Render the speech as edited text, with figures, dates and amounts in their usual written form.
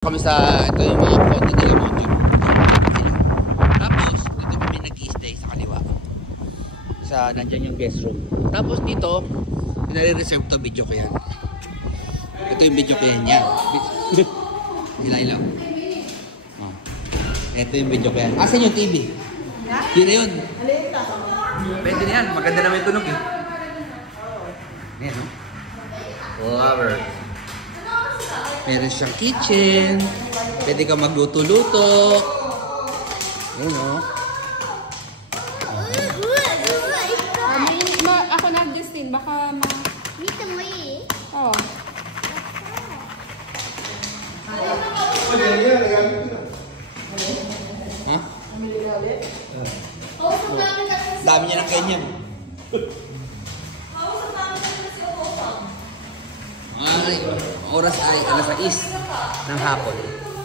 Kami sa ito yung mga photo nila motor. Tapos dito kami nag-i-stay sa kaliwa. Nandiyan yung guest room. Tapos dito, pinare-reserve to, video ko yan. Ito yung video ko yan yan. Ilaw. Oh. Ito yung video ko yan. Asan yung TV? Yun na yun. Pwede na yan. Maganda naman yung tunog eh. Ayan o. Lover. Meron siyang kitchen. Pwede ka magluto-luto. Ayan o. Ako nag-Justin. Baka Dito mo eh. Oo. Ha? Dami niya ng ganyan. Ay, oras ay alas 6 ng hapon.